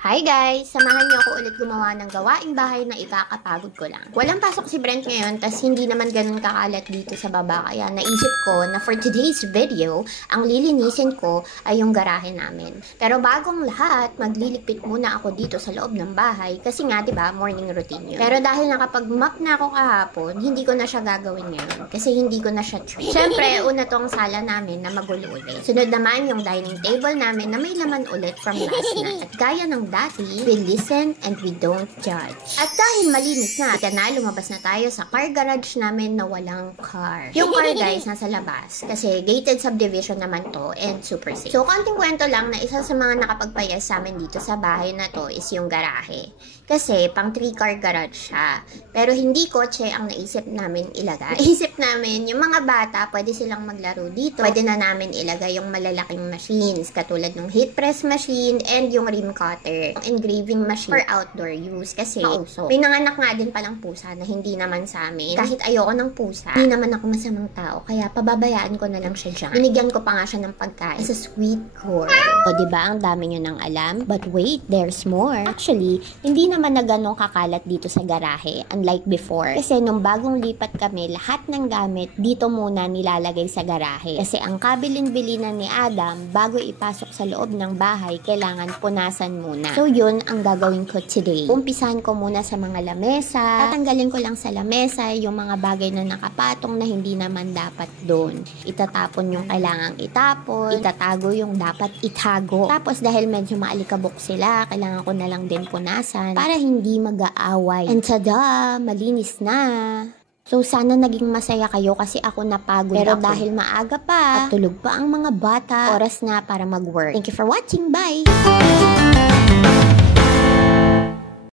Hi guys! Samahan niyo ako ulit gumawa ng gawaing bahay na ikakapagod ko lang. Walang pasok si Brent ngayon, tas hindi naman ganun kakalat dito sa baba. Kaya naisip ko na for today's video, ang lilinisin ko ay yung garahe namin. Pero bagong lahat, magliligpit muna ako dito sa loob ng bahay. Kasi nga, diba, morning routine yun. Pero dahil nakapag-mop na ako kahapon, hindi ko na siya gagawin ngayon. Kasi hindi ko na siya treat. Siyempre, una tong sala namin na magulo ulit. Sunod naman yung dining table namin na may laman ulit from last night. At gaya ng dati, we listen and we don't judge. At dahil malinis na, ika na, lumabas na tayo sa car garage namin na walang car. Yung car guys, nasa labas. Kasi gated subdivision naman to and super safe. So, konting kwento lang na isa sa mga nakapagpayas sa amin dito sa bahay na to is yung garahe. Kasi, pang 3-car garage siya. Pero hindi kotse ang naisip namin ilagay. Naisip namin, yung mga bata, pwede silang maglaro dito. Pwede na namin ilagay yung malalaking machines, katulad ng heat press machine and yung rim cutter. Engraving machine for outdoor use kasi mauso. May nanganak nga din palang pusa na hindi naman sa amin. Kahit ayoko ng pusa, hindi naman ako masamang tao. Kaya pababayaan ko na lang siya dyan. Binigyan ko pa nga siya ng pagkain. It's a sweet girl. O diba, ang dami nyo nang alam? But wait, there's more. Actually, hindi naman na ganong kakalat dito sa garahe. Unlike before. Kasi nung bagong lipat kami, lahat ng gamit dito muna nilalagay sa garahe. Kasi ang kabilin-bilinan ni Adam, bago ipasok sa loob ng bahay, kailangan punasan muna. So yun ang gagawin ko today. Umpisahan ko muna sa mga lamesa. Tatanggalin ko lang sa lamesa yung mga bagay na nakapatong na hindi naman dapat doon. Itatapon yung kailangang itapon. Itatago yung dapat itago. Tapos dahil medyo maalikabok sila, kailangan ko na lang din punasan para hindi mag-aaway. And tada! Malinis na! So, sana naging masaya kayo kasi ako napagod. Pero dahil maaga pa at tulog pa ang mga bata, oras na para mag-work. Thank you for watching. Bye!